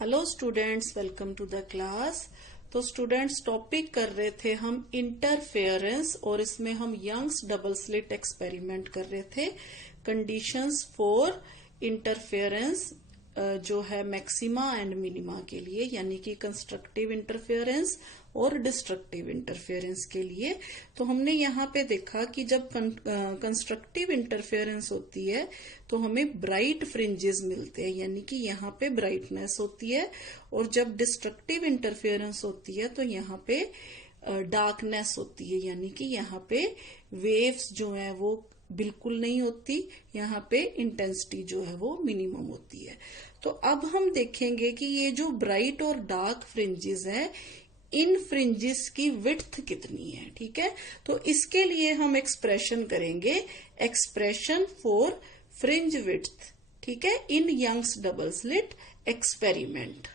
Hello students, welcome to the class. तो students topic कर रहे थे हम इंटरफेरेंस और इसमें हम यंग्स डबल स्लिट एक्सपेरिमेंट कर रहे थे। कंडीशंस फॉर इंटरफेरेंस जो है मैक्सिमा एंड मिनिमा के लिए, यानी कि कंस्ट्रक्टिव इंटरफेरेंस और डिस्ट्रक्टिव इंटरफेरेंस के लिए। तो हमने यहाँ पे देखा कि जब कंस्ट्रक्टिव इंटरफेरेंस होती है तो हमें ब्राइट फ्रिंजेस मिलते हैं, यानी कि यहाँ पे ब्राइटनेस होती है। और जब डिस्ट्रक्टिव इंटरफेरेंस होती है तो यहाँ पे डार्कनेस होती है, यानी कि यहाँ पे वेव्स जो है वो बिल्कुल नहीं होती, यहाँ पे इंटेंसिटी जो है वो मिनिमम होती है। तो अब हम देखेंगे कि ये जो ब्राइट और डार्क फ्रिंजेस है, इन फ्रिंजेस की विड्थ कितनी है। ठीक है, तो इसके लिए हम एक्सप्रेशन करेंगे, एक्सप्रेशन फॉर फ्रिंज विड्थ। ठीक है, in Young's double slit experiment.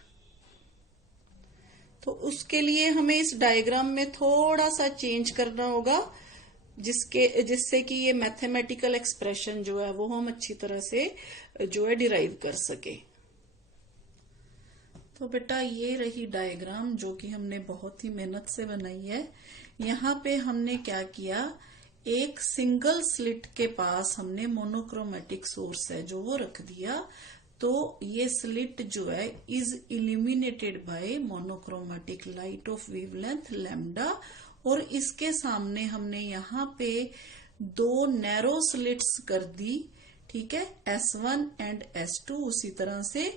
तो उसके लिए हमें इस डायग्राम में थोड़ा सा चेंज करना होगा, जिससे कि ये मैथमेटिकल एक्सप्रेशन जो है वो हम अच्छी तरह से जो है डिराइव कर सके। तो बेटा ये रही डायग्राम जो कि हमने बहुत ही मेहनत से बनाई है। यहाँ पे हमने क्या किया, एक सिंगल स्लिट के पास हमने मोनोक्रोमेटिक सोर्स है जो वो रख दिया। तो ये स्लिट जो है is illuminated by monochromatic light of wavelength lambda, और इसके सामने हमने यहाँ पे दो नैरो स्लिट्स कर दी। ठीक है, S1 एंड S2 उसी तरह से।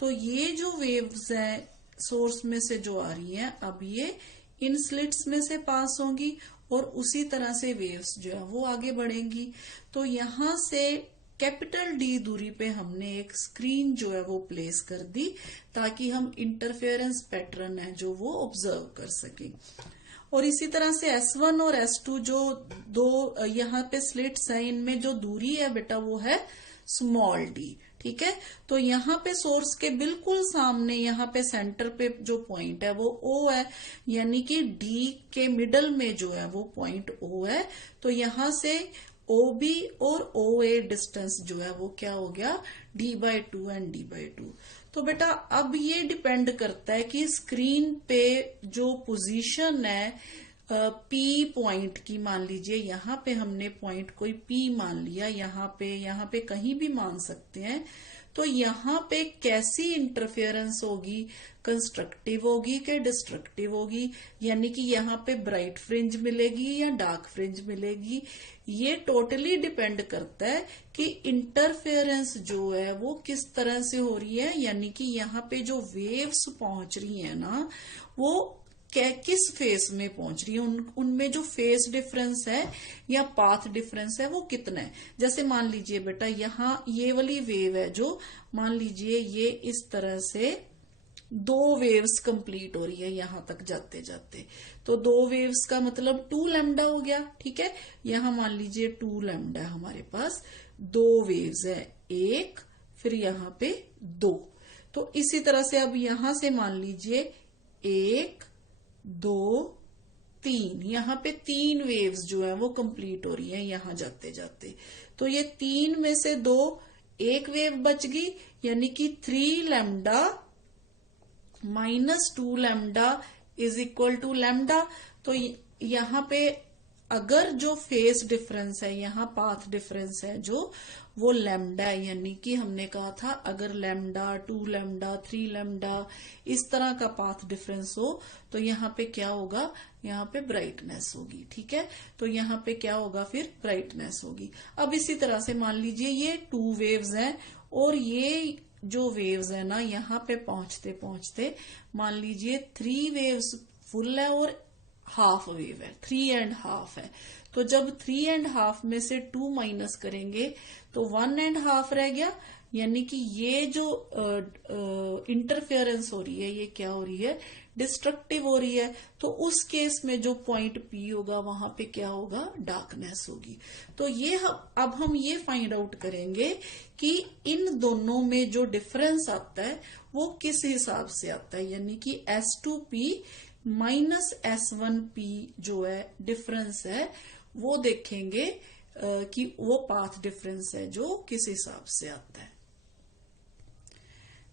तो ये जो वेव्स है सोर्स में से जो आ रही हैं, अब ये इन स्लिट्स में से पास होंगी और उसी तरह से वेव्स जो है वो आगे बढ़ेंगी। तो यहां से कैपिटल D दूरी पे हमने एक स्क्रीन जो है वो प्लेस कर दी, ताकि हम इंटरफेरेंस पैटर्न है जो वो ऑब्जर्व कर सकें। और इसी तरह से S1 और S2 जो दो यहाँ पे स्लिट्स हैं, इनमें जो दूरी है बेटा वो है स्मॉल d। ठीक है, तो यहाँ पे सोर्स के बिल्कुल सामने यहाँ पे सेंटर पे जो पॉइंट है वो O है, यानी कि D के मिडल में जो है वो पॉइंट O है। तो यहाँ से OB और OA डिस्टेंस जो है वो क्या हो गया, D/2 एंड D/2। तो बेटा अब ये डिपेंड करता है कि स्क्रीन पे जो पोजीशन है P पॉइंट की, मान लीजिए यहाँ पे हमने पॉइंट कोई P मान लिया, यहाँ पे कहीं भी मान सकते हैं। तो यहाँ पे कैसी इंटरफेरेंस होगी, कंस्ट्रक्टिव होगी कि डिस्ट्रक्टिव होगी, यानी कि यहाँ पे ब्राइट फ्रिंज मिलेगी या डार्क फ्रिंज मिलेगी, ये टोटली डिपेंड करता है कि इंटरफेरेंस जो है वो किस तरह से हो रही है, यानी कि यहाँ पे जो वेव्स पहुंच रही है ना, वो किस फेस में पहुंच रही है, उनमें जो फेस डिफरेंस है या पाथ डिफरेंस है वो कितना है। जैसे मान लीजिए बेटा यहाँ ये वाली वेव है, जो मान लीजिए ये इस तरह से दो वेव्स कंप्लीट हो रही है यहां तक जाते जाते। तो दो वेव्स का मतलब 2 लैम्डा हो गया। ठीक है, यहां मान लीजिए 2 लैम्डा हमारे पास, दो वेव्स है, एक फिर यहाँ पे 2। तो इसी तरह से अब यहां से मान लीजिए 1 2 3, यहाँ पे 3 वेव्स जो है वो कंप्लीट हो रही है यहां जाते जाते। तो ये 3 में से 2, एक वेव बच गई, यानी कि 3 lambda -2 lambda is equal to lambda. तो यहाँ पे अगर जो फेस डिफरेंस है, यहाँ पाथ डिफरेंस है जो वो लैम्डा है, यानी कि हमने कहा था अगर लैम्डा 2 लैम्डा 3 लैम्डा इस तरह का पाथ डिफरेंस हो तो यहाँ पे क्या होगा, यहाँ पे ब्राइटनेस होगी। ठीक है, तो यहाँ पे क्या होगा, फिर ब्राइटनेस होगी। अब इसी तरह से मान लीजिए ये 2 वेव्स हैं और ये जो वेव्स है ना, यहाँ पे पहुंचते पहुंचते मान लीजिए 3 वेव्स फुल है और हाफ वेव है, 3.5 है। तो जब 3.5 में से 2 माइनस करेंगे तो 1.5 रह गया, यानी कि ये जो इंटरफेरेंस हो रही है ये क्या हो रही है, डिस्ट्रक्टिव हो रही है। तो उस केस में जो पॉइंट P होगा वहां पे क्या होगा, डार्कनेस होगी। तो ये अब हम ये फाइंड आउट करेंगे कि इन दोनों में जो डिफरेंस आता है वो किस हिसाब से आता है, यानी कि S2P -S1P जो है डिफरेंस है वो देखेंगे कि वो पाथ डिफरेंस है जो किस हिसाब से आता है।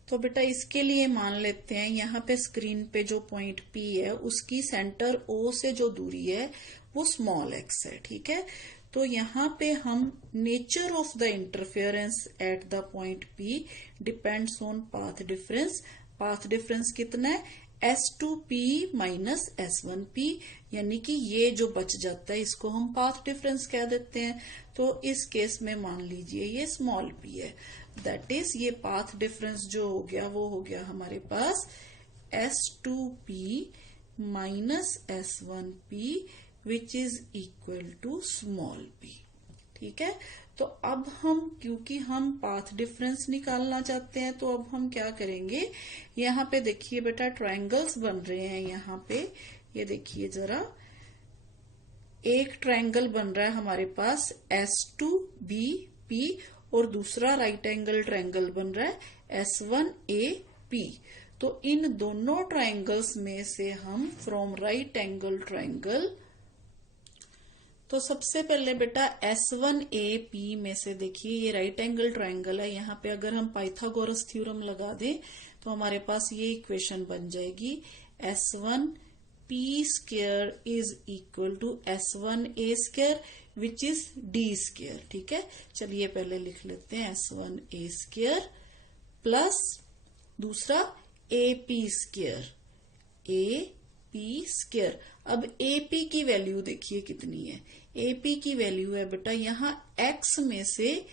तो बेटा इसके लिए मान लेते हैं यहाँ पे स्क्रीन पे जो पॉइंट P है उसकी सेंटर O से जो दूरी है वो स्मॉल x है, ठीक है। तो यहाँ पे हम nature of the interference at the point P depends on path difference. Path difference कितना है? S2P माइनस S1P, यानी कि ये जो बच जाता है इसको हम पाथ डिफरेंस कह देते हैं। तो इस केस में मान लीजिए ये स्मॉल p है, दैट इज ये पाथ डिफरेंस जो हो गया वो हो गया हमारे पास S2P minus S1P which is equal to small p, ठीक है। तो अब हम, क्योंकि हम पाथ डिफरेंस निकालना चाहते हैं, तो अब हम क्या करेंगे, यहाँ पे देखिए बेटा ट्रायंगल्स बन रहे हैं। यहाँ पे ये देखिए जरा, एक ट्रायंगल बन रहा है हमारे पास S2BP और दूसरा राइट एंगल ट्रायंगल बन रहा है S1AP। तो इन दोनों ट्रायंगल्स में से हम फ्रॉम राइट एंगल ट्रायंगल, तो सबसे पहले बेटा S1AP में से देखिए ये राइट एंगल ट्रायंगल है, यहाँ पे अगर हम पाइथागोरस थ्योरम लगा दें तो हमारे पास ये इक्वेशन बन जाएगी S1P square is equal to S1A square which is D square, ठीक है। चलिए पहले लिख लेते हैं S1A स्क्वायर प्लस दूसरा AP स्क्वायर, AP स्क्वायर। अब AP की वैल्यू देखिए कितनी है, AP की वैल्यू है बेटा यहाँ x में से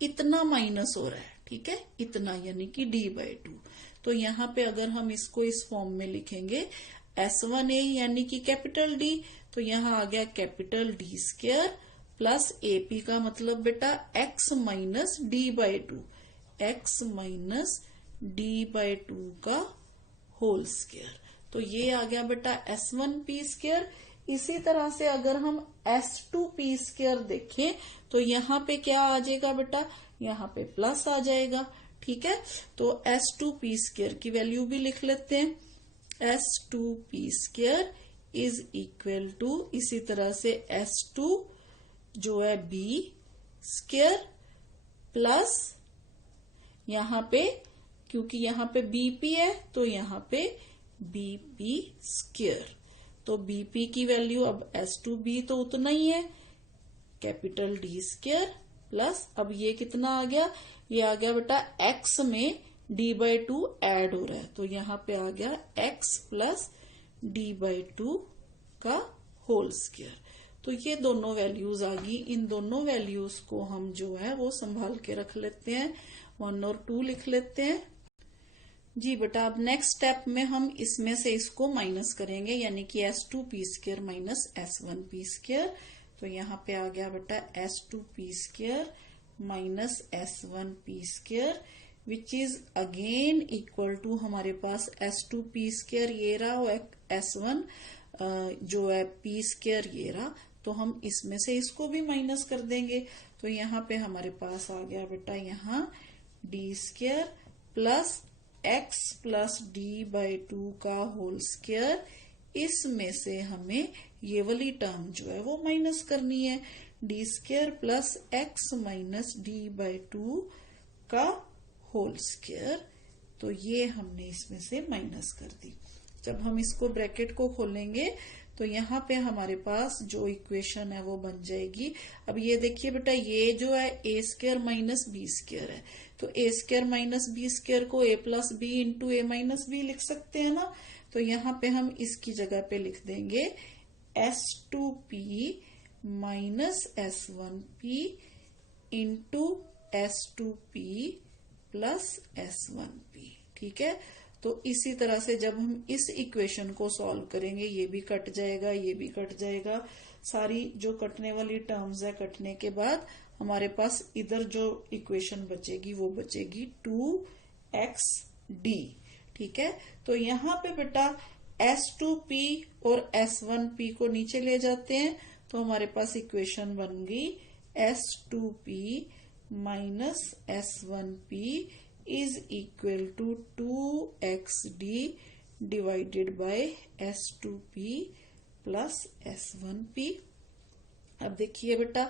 इतना माइनस हो रहा है, ठीक है, इतना यानी कि D/2। तो यहाँ पे अगर हम इसको इस फॉर्म में लिखेंगे S1A यानी कि कैपिटल D, तो यहाँ आ गया capital D square plus AP का मतलब बेटा x minus D/2, x minus D/2 का होल स्क्वायर। तो ये आ गया बेटा S1P स्क्वायर। इसी तरह से अगर हम S2P स्क्वायर देखें तो यहाँ पे क्या आ जाएगा बेटा, यहाँ पे प्लस आ जाएगा, ठीक है। तो S2P स्क्वायर की वैल्यू भी लिख लेते हैं, S2P square is equal to, इसी तरह से S2 जो है B स्क्वायर प्लस यहाँ पे, क्योंकि यहाँ पे BP है तो यहाँ पे BP स्क्वायर। तो BP की वैल्यू अब S2B तो उतना ही है, कैपिटल D स्क्वायर प्लस, अब ये कितना आ गया, ये आ गया बेटा x में D/2 ऐड हो रहा है, तो यहाँ पे आ गया x प्लस D/2 का होल स्क्वायर। तो ये दोनों वैल्यूज आ गई। इन दोनों वैल्यूज को हम जो है वो संभाल के रख लेते हैं, 1 और 2 लिख लेते हैं। जी बेटा, अब नेक्स्ट स्टेप में हम इसमें से इसको माइनस करेंगे, यानी कि S2P square minus S1P square. तो यहाँ पे आ गया बेटा S2P square minus S1P square which is again equal to हमारे पास S2P स्क्वायर ये रहा और S1 जो है P स्क्वायर ये रहा। तो हम इसमें से इसको भी माइनस कर देंगे। तो यहाँ पे हमारे पास आ गया बेटा यहाँ D square plus x plus D/2 का होल स्क्वायर। इसमें से हमें ये वाली टर्म जो है वो माइनस करनी है, D square plus x minus D/2 का होल स्क्वायर। तो ये हमने इसमें से माइनस कर दी। जब हम इसको ब्रैकेट को खोलेंगे तो यहाँ पे हमारे पास जो इक्वेशन है वो बन जाएगी। अब ये देखिए बेटा, ये जो है ए स्क्वायर माइनस बी स्क्वायर है, तो ए स्क्वायर माइनस बी स्क्वायर को ए प्लस बी इंटू ए माइनस बी लिख सकते हैं ना। तो यहाँ पे हम इसकी जगह पे लिख देंगे S2P minus S1P into S2P plus S1P, ठीक है। तो इसी तरह से जब हम इस इक्वेशन को सॉल्व करेंगे, ये भी कट जाएगा, ये भी कट जाएगा, सारी जो कटने वाली टर्म्स है कटने के बाद हमारे पास इधर जो इक्वेशन बचेगी वो बचेगी 2xD, ठीक है। तो यहाँ पे बेटा S2P और S1P को नीचे ले जाते हैं, तो हमारे पास इक्वेशन बन गई S2P minus S1P is equal to 2xD divided by S2P plus S1P। अब देखिए बेटा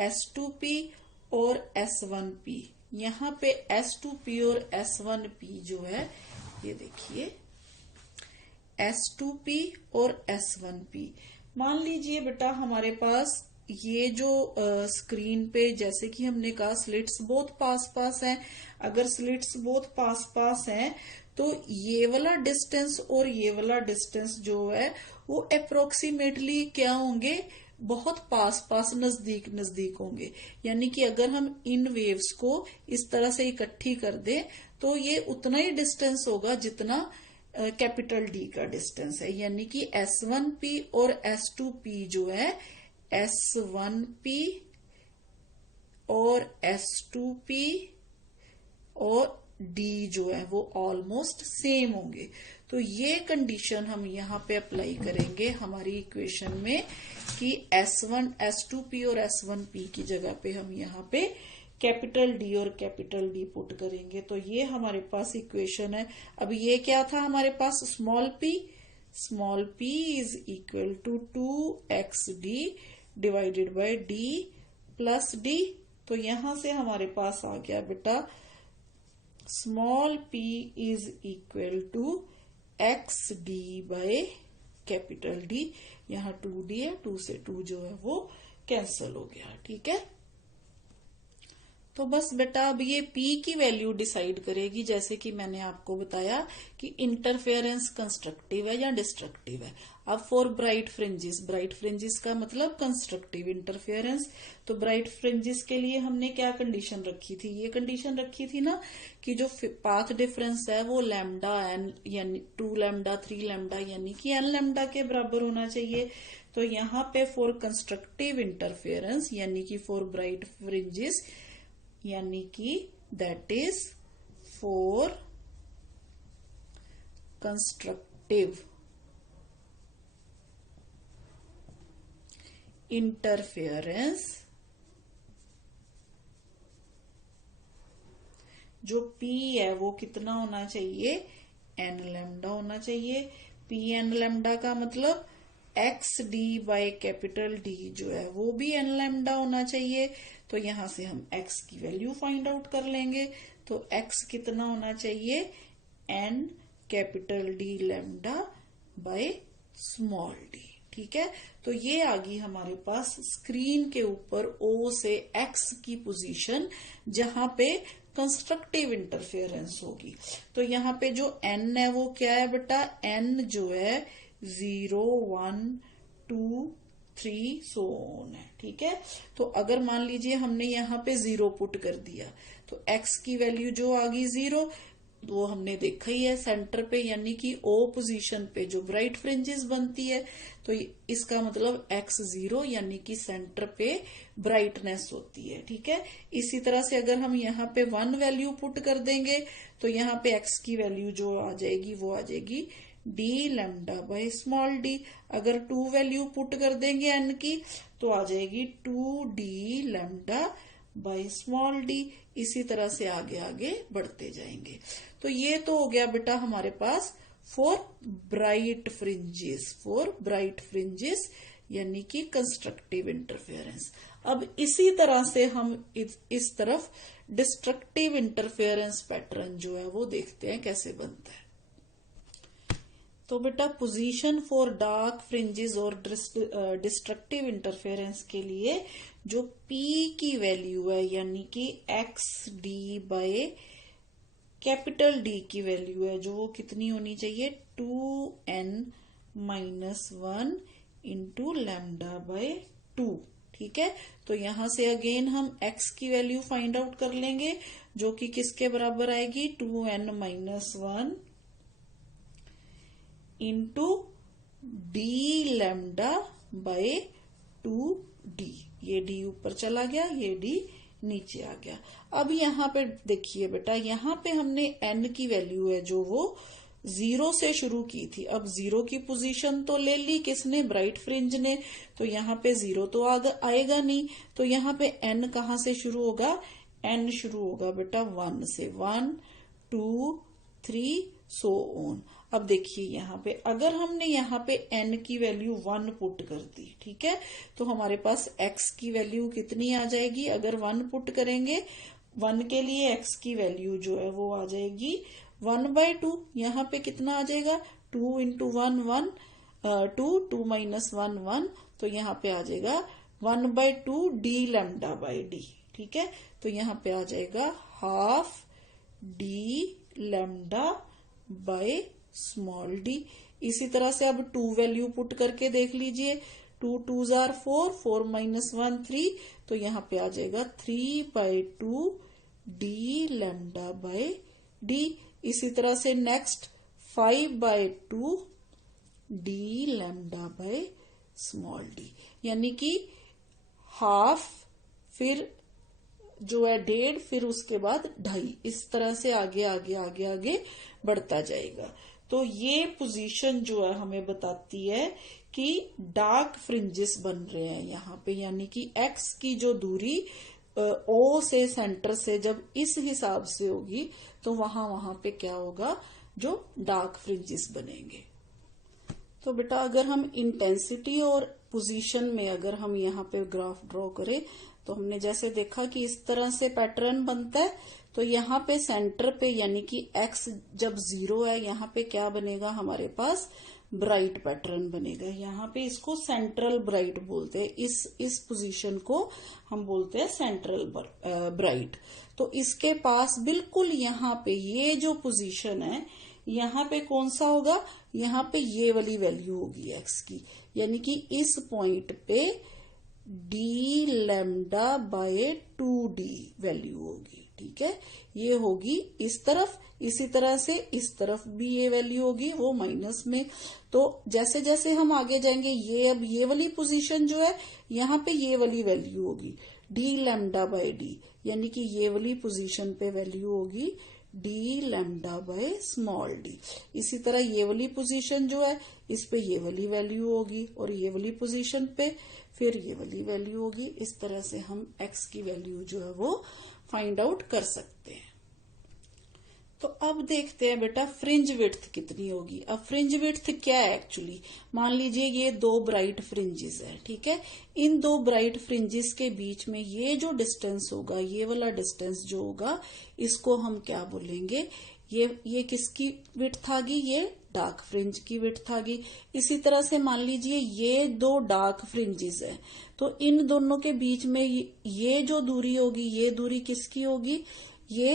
S2P और S1P यहाँ पे S2P और S1P जो है, ये देखिए S2P और S1P। मान लीजिए बेटा हमारे पास ये जो स्क्रीन पे जैसे कि हमने कहा स्लिट्स बहुत पास पास हैं। अगर स्लिट्स बहुत पास पास हैं तो ये वाला डिस्टेंस और ये वाला डिस्टेंस जो है वो अप्रोक्सीमेटली क्या होंगे, बहुत पास पास नजदीक नजदीक होंगे। यानी कि अगर हम इन वेव्स को इस तरह से इकट्ठी कर दें तो ये उतना ही डिस्टेंस होगा जितना कैपिटल डी का डिस्टेंस है। यानी कि S1P और S2P जो है, S1P और S2P और D जो है वो ऑलमोस्ट सेम होंगे। तो ये कंडीशन हम यहाँ पे अप्लाई करेंगे हमारी इक्वेशन में कि S2P और S1P की जगह पे हम यहाँ पे कैपिटल डी और कैपिटल डी पुट करेंगे। तो ये हमारे पास इक्वेशन है। अब ये क्या था हमारे पास, small p is equal to 2xd divided by d plus d। तो यहां से हमारे पास आ गया बेटा small p is equal to xd by capital D। यहाँ 2d है, 2 से 2 जो है वो कैंसल हो गया। ठीक है, तो बस बेटा अब ये P की वैल्यू डिसाइड करेगी, जैसे कि मैंने आपको बताया कि इंटरफेरेंस कंस्ट्रक्टिव है या डिस्ट्रक्टिव है। अब फॉर ब्राइट फ्रिंजेस का मतलब कंस्ट्रक्टिव इंटरफेरेंस। तो ब्राइट फ्रिंजेस के लिए हमने क्या कंडीशन रखी थी, ये कंडीशन रखी थी ना कि जो पाथ डिफरेंस है वो लैम्डा एन यानी 2 लैम्डा 3 लैम्डा यानी कि n लैम्डा के बराबर होना चाहिए। तो यहाँ पे फॉर कंस्ट्रक्टिव इंटरफेरेंस यानी कि फॉर ब्राइट फ्रिंजेस यानी कि that is for constructive interference, जो P है वो कितना होना चाहिए, n लैम्डा होना चाहिए। P n लैम्डा का मतलब XD बाय कैपिटल D जो है वो भी n लैम्डा होना चाहिए। तो यहां से हम x की वैल्यू फाइंड आउट कर लेंगे। तो x कितना होना चाहिए, n capital D lambda by small d। ठीक है, तो ये आ गई हमारे पास स्क्रीन के ऊपर O से X की पोजीशन जहां पे कंस्ट्रक्टिव इंटरफेरेंस होगी। तो यहाँ पे जो n है वो क्या है बेटा, n जो है 0 1 2 3 सो ऑन है। ठीक है, तो अगर मान लीजिए हमने यहाँ पे 0 पुट कर दिया तो x की वैल्यू जो आ गई 0, वो हमने देखा ही है सेंटर पे यानी कि O पोजीशन पे जो ब्राइट फ्रिंजेस बनती है। तो इसका मतलब x0 यानी कि सेंटर पे ब्राइटनेस होती है। ठीक है, इसी तरह से अगर हम यहाँ पे 1 वैल्यू पुट कर देंगे तो यहाँ पे x की वैल्यू जो आ जाएगी वो आ जाएगी d lambda by small d। अगर 2 वैल्यू पुट कर देंगे n की तो आ जाएगी 2d lambda by small d। इसी तरह से आगे आगे बढ़ते जाएंगे। तो ये तो हो गया बेटा हमारे पास फॉर ब्राइट फ्रिंजेस यानी कि कंस्ट्रक्टिव इंटरफेरेंस। अब इसी तरह से हम इस तरफ डिस्ट्रक्टिव इंटरफेरेंस पैटर्न जो है वो देखते हैं कैसे बनता है। तो बेटा पोजीशन फॉर डार्क फ्रिंजेस और डिस्ट्रक्टिव इंटरफेरेंस के लिए जो P की वैल्यू है यानी कि XD बाय कैपिटल D की वैल्यू है जो वो कितनी होनी चाहिए, 2n minus 1 into lambda by 2। ठीक है, तो यहां से अगेन हम x की वैल्यू फाइंड आउट कर लेंगे जो कि किसके बराबर आएगी, 2n minus 1 into d lambda by 2d। ये d ऊपर चला गया, ये d नीचे आ गया। अब यहाँ पे देखिए बेटा, यहाँ पे हमने n की वैल्यू है जो वो 0 से शुरू की थी। अब 0 की पोजीशन तो ले ली किसने, ब्राइट फ्रिंज ने। तो यहाँ पे 0 तो आएगा नहीं। तो यहाँ पे n कहाँ से शुरू होगा, n शुरू होगा बेटा 1 से, 1 2 3 सो ऑन। अब देखिए यहाँ पे अगर हमने यहाँ पे n की वैल्यू 1 पुट कर दी, ठीक है, तो हमारे पास x की वैल्यू कितनी आ जाएगी, अगर 1 पुट करेंगे 1 के लिए x की वैल्यू जो है वो आ जाएगी 1/2। यहाँ पे कितना आ जाएगा 2 इंटू 1 1 2 माइनस 1 1, तो यहाँ पे आ जाएगा 1/2 d लैम्डा बाई डी। ठीक है, तो यहाँ पे आ जाएगा half d lambda by small d। इसी तरह से अब 2 वैल्यू पुट करके देख लीजिए, 2 2 जार 4, 4 माइनस 1 3, तो यहाँ पे आ जाएगा 3/2 d लैम्डा बाय d। इसी तरह से next 5/2 d lambda by small d, यानी कि हाफ, फिर जो है 1.5, फिर उसके बाद 2.5, इस तरह से आगे आगे आगे आगे बढ़ता जाएगा। तो ये पोजीशन जो है हमें बताती है कि डार्क फ्रिंजेस बन रहे हैं यहाँ पे, यानी कि एक्स की जो दूरी ओ से सेंटर से जब इस हिसाब से होगी तो वहां पे क्या होगा, जो डार्क फ्रिंजेस बनेंगे। तो बेटा अगर हम इंटेंसिटी और पोजीशन में अगर हम यहाँ पे ग्राफ ड्रॉ करें तो हमने जैसे देखा कि इस तरह से पैटर्न बनता है। तो यहाँ पे सेंटर पे यानी कि x जब 0 है, यहाँ पे क्या बनेगा हमारे पास, ब्राइट पैटर्न बनेगा। यहाँ पे इसको सेंट्रल ब्राइट बोलते हैं, इस पोजीशन को हम बोलते हैं सेंट्रल ब्राइट। तो इसके पास बिल्कुल यहाँ पे ये जो पोजीशन है, यहाँ पे कौन सा होगा, यहाँ पे ये वाली वैल्यू होगी x की, यानी कि इस पॉइंट पे d lambda by 2d value होगी। ठीक है, ये होगी इस तरफ, इसी तरह से इस तरफ भी ये वैल्यू होगी, वो माइनस में। तो जैसे जैसे हम आगे जाएंगे, ये अब ये वाली पोजीशन जो है, यहाँ पे ये वाली वैल्यू होगी d लैम्डा बाय d, यानी कि ये वाली पोजीशन पे वैल्यू होगी d lambda by small d। इसी तरह ये वाली पोजीशन जो है, इस पे ये वाली वैल्यू होगी, और ये वाली पोजीशन पे फिर ये वाली वैल्यू होगी। इस तरह से हम x की वैल्यू जो है वो फाइंड आउट कर सकते हैं। तो अब देखते हैं बेटा फ्रिंज विड्थ कितनी होगी। अब फ्रिंज विड्थ क्या है एक्चुअली, मान लीजिए ये 2 ब्राइट फ्रिंजेस है। ठीक है, इन 2 ब्राइट फ्रिंजेस के बीच में ये जो डिस्टेंस होगा, ये वाला डिस्टेंस जो होगा, इसको हम क्या बोलेंगे, ये किसकी विड्थ आ गई, ये डार्क फ्रिंज की विड्थ आ गई। इसी तरह से मान लीजिए ये 2 डार्क फ्रिंजेस है, तो इन दोनों के बीच में ये जो दूरी होगी, ये दूरी किसकी होगी, ये,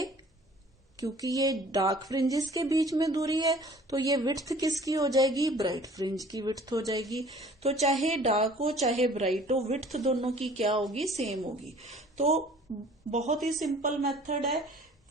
क्योंकि ये डार्क फ्रिंजेस के बीच में दूरी है, तो ये विड्थ किसकी हो जाएगी, ब्राइट फ्रिंज की विड्थ हो जाएगी। तो चाहे डार्क हो चाहे ब्राइट हो, विड्थ दोनों की क्या होगी, सेम होगी। तो बहुत ही सिंपल मेथड है।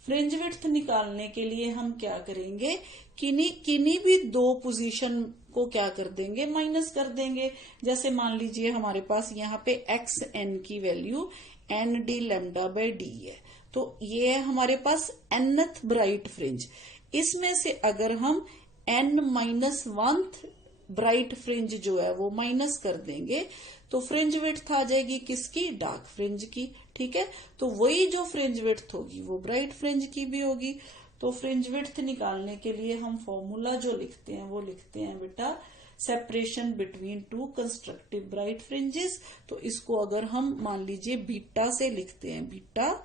फ्रिंज विड्थ निकालने के लिए हम क्या करेंगे, किन्हीं भी 2 पोजीशन को क्या कर देंगे, माइनस कर देंगे। जैसे मान लीजिए हमारे पास यहाँ पे एक्स एन की value N D lambda by D है, तो ये है हमारे पास nth ब्राइट फ्रिंज। इसमें से अगर हम n-1th ब्राइट फ्रिंज जो है वो माइनस कर देंगे, तो फ्रिंज विड्थ आ जाएगी किसकी, डार्क फ्रिंज की। ठीक है, तो वही जो फ्रिंज विड्थ होगी वो ब्राइट फ्रिंज की भी होगी। तो फ्रिंज विड्थ निकालने के लिए हम फॉर्मूला जो लिखते हैं वो लिखते हैं बेटा separation between 2 constructive bright fringes. तो इसको अगर हम मान लीजिए बीटा से लिखते हैं, बीटा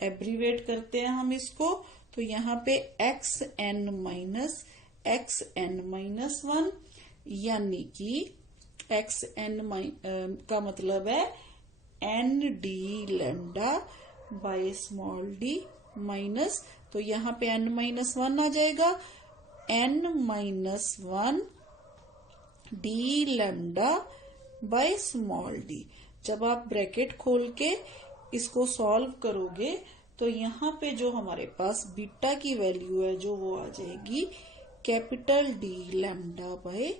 एब्रीवेट करते हैं हम इसको, तो यहाँ पे xn माइनस 1, यानी कि xn का मतलब है n d lambda by small d minus, तो यहाँ पे n-1 आ जाएगा, n-1 d lambda by small d। जब आप ब्रैकेट खोल के इसको सॉल्व करोगे तो यहाँ पे जो हमारे पास बीटा की वैल्यू है जो वो आ जाएगी capital D lambda by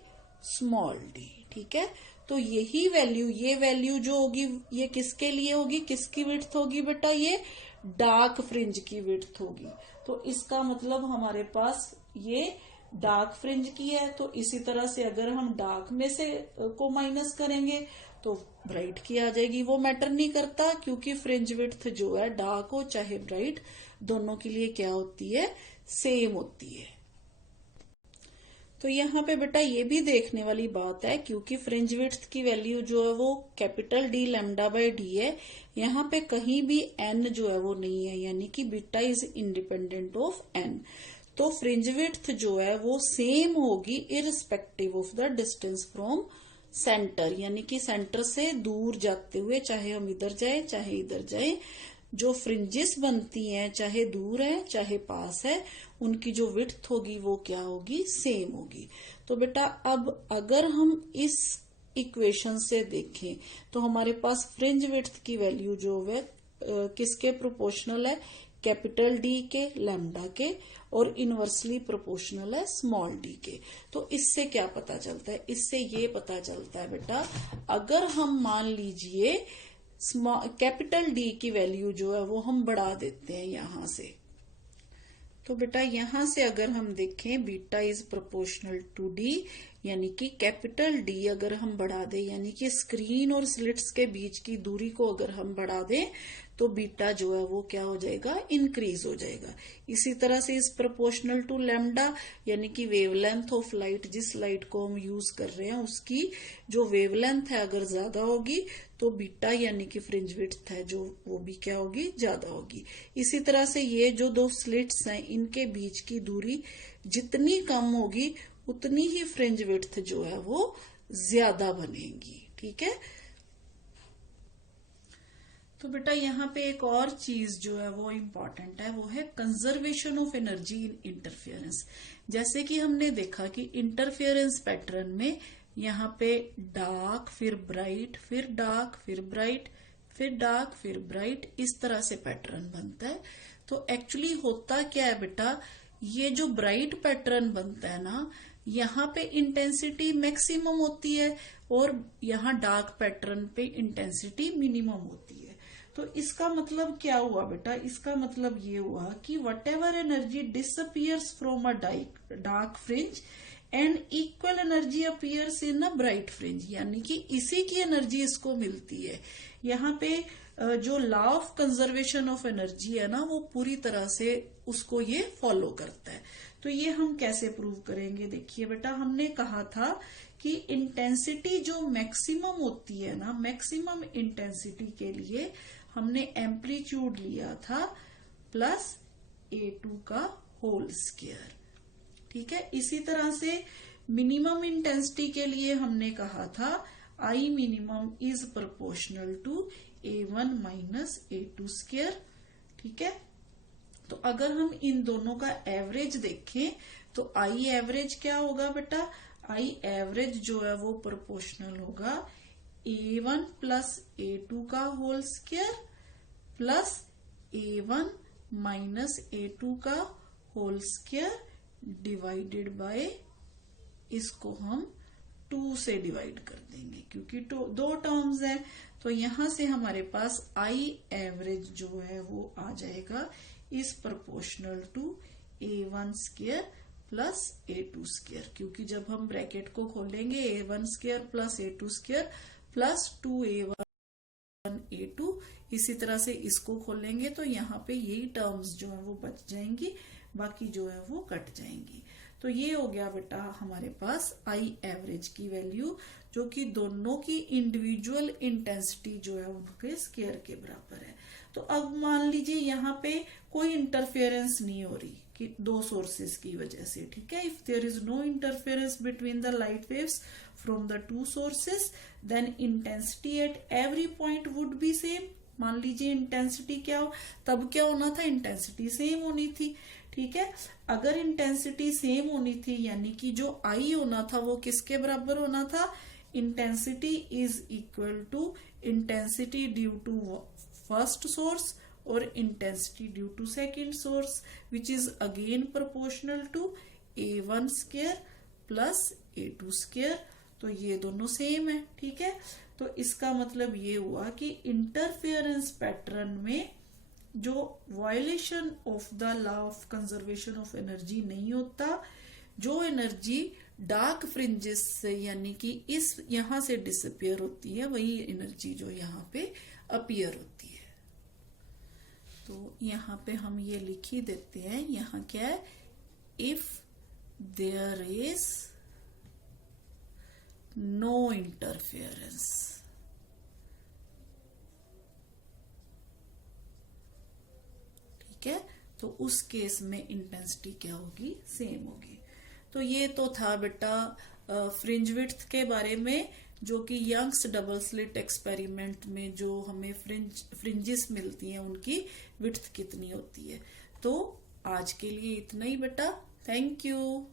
small D. ठीक है, तो यही वैल्यू, ये वैल्यू जो होगी ये किसके लिए होगी, किसकी विड्थ होगी बेटा, ये डार्क फ्रिंज की विड्थ होगी। तो इसका मतलब हमारे पास ये डार्क फ्रिंज की है। तो इसी तरह से अगर हम डार्क में से को माइनस करेंगे तो ब्राइट की आ जाएगी। वो मैटर नहीं करता, क्योंकि फ्रिंज विड्थ जो है डार्क हो चाहे ब्राइट, दोनों के लिए क्या होती है, सेम होती है। तो यहाँ पे बेटा ये भी देखने वाली बात है, क्योंकि फ्रिंज विड्थ की वैल्यू जो है वो capital D lambda by D है, यहाँ पे कहीं भी एन जो है वो नहीं है, यानी कि beta is independent of N. तो फ्रिंज विड्थ जो है वो सेम होगी irrespective of the distance from centre, यानी कि सेंटर से दूर जाते हुए, चाहे हम इधर जाए चाहे इधर जाए, जो फ्रिंजेस बनती हैं चाहे दूर है चाहे पास है, उनकी जो विड्थ होगी वो क्या होगी, सेम होगी। तो बेटा अब अगर हम इस इक्वेशन से देखें तो हमारे पास फ्रिंज विड्थ की वैल्यू जो है किसके प्रोपोर्शनल है, कैपिटल डी के, लैम्डा के, और इनवर्सली प्रोपोर्शनल है स्मॉल डी के। तो इससे क्या पता चलता है, इससे ये पता चलता है बेटा, अगर हम मान लीजिए कैपिटल डी की वैल्यू जो है वो हम बढ़ा देते हैं यहां से, तो बेटा यहां से अगर हम देखें beta is proportional to D, यानी कि कैपिटल डी अगर हम बढ़ा दें, यानी कि स्क्रीन और स्लिट्स के बीच की दूरी को अगर हम बढ़ा दें तो बीटा जो है वो क्या हो जाएगा, इंक्रीज हो जाएगा। इसी तरह से इज प्रोपोर्शनल टू लैम्डा, यानी कि वेवलेंथ ऑफ लाइट, जिस लाइट को हम यूज कर रहे हैं उसकी जो वेवलेंथ है अगर ज्यादा होगी तो बीटा यानी कि फ्रिंज विड्थ है जो वो भी क्या होगी, ज्यादा होगी। इसी तरह से ये जो दो स्लिट्स हैं इनके बीच की दूरी जितनी कम होगी उतनी ही फ्रिंज विड्थ जो है वो ज्यादा बनेगी। ठीक है, तो बेटा यहाँ पे एक और चीज जो है वो इम्पोर्टेंट है, वो है conservation of energy in interference. जैसे कि हमने देखा कि इंटरफेरेंस पैटर्न में यहाँ पे डार्क फिर ब्राइट फिर डार्क फिर ब्राइट फिर डार्क फिर ब्राइट, इस तरह से पैटर्न बनता है। तो एक्चुअली होता क्या है बेटा, ये जो ब्राइट पैटर्न बनता है ना, यहाँ पे इंटेंसिटी मैक्सिमम होती है और यहाँ डार्क पैटर्न पे इंटेंसिटी मिनिमम होती है। तो इसका मतलब क्या हुआ बेटा, इसका मतलब ये हुआ कि what ever energy disappears from a dark fringe and equal energy appears in a bright fringe, यानी कि इसी की एनर्जी इसको मिलती है। यहाँ पे जो law of conservation of energy है ना वो पूरी तरह से उसको ये फॉलो करता है। तो ये हम कैसे प्रूव करेंगे, देखिए बेटा हमने कहा था कि इंटेंसिटी जो मैक्सिमम होती है ना, मैक्सिमम इंटेंसिटी के लिए हमने एम्पलीट्यूड लिया था प्लस A2 का होल स्क्वायर। ठीक है, इसी तरह से मिनिमम इंटेंसिटी के लिए हमने कहा था I minimum is proportional to A1 minus A2 square. ठीक है, तो अगर हम इन दोनों का एवरेज देखें तो I एवरेज क्या होगा बेटा, I एवरेज जो है वो प्रोपोर्शनल होगा A1 प्लस A2 का whole square plus A1 minus A2 का होल स्क्वायर डिवाइडेड बाय, इसको हम 2 से डिवाइड कर देंगे क्योंकि दो टर्म्स हैं। तो यहां से हमारे पास I एवरेज जो है वो आ जाएगा is proportional to A1 square plus A2 square, क्योंकि जब हम ब्रैकेट को खोलेंगे A1 square plus A2 square plus 2A1 A2, इसी तरह से इसको खोलेंगे तो यहाँ पे यही टर्म्स जो है वो बच जाएंगी, बाकी जो है वो कट जाएंगी। तो ये हो गया बेटा हमारे पास I एवरेज की वैल्यू, जो कि दोनों की इंडिविजुअल इंटेंसिटी जो है उनके स्क्वायर के बराबर है। तो अब मान लीजिए यहाँ पे कोई इंटरफेरेंस नहीं हो रही कि दो सोर्सेस की वजह से। ठीक है, if there is no interference between the light waves from the two sources then intensity at every point would be same. मान लीजिए इंटेंसिटी क्या हो, तब क्या होना था, इंटेंसिटी सेम होनी थी। ठीक है, अगर इंटेंसिटी सेम होनी थी यानी कि जो I होना था वो किसके बराबर होना था, intensity is equal to intensity due to first source और intensity due to second source, which is again proportional to A1 square plus A2 square. तो ये दोनों सेम है। ठीक है, तो इसका मतलब ये हुआ कि इंटरफेरेंस पैटर्न में जो violation of the law of conservation of energy नहीं होता, जो एनर्जी डार्क फ्रिंजेस से यानी कि इस यहां से डिसअपियर होती है वही एनर्जी जो यहाँ पे अपीयर होती है। तो यहाँ पे हम ये लिख ही देते हैं, यहाँ क्या है, if there is no interference. ठीक है, तो उस केस में इंटेंसिटी क्या होगी, सेम होगी। तो ये तो था बेटा फ्रिंज विड्थ के बारे में, जो कि यंग्स डबल स्लिट एक्सपेरिमेंट में जो हमें फ्रिंजेस मिलती हैं उनकी विड्थ कितनी होती है। तो आज के लिए इतना ही बेटा, थैंक यू।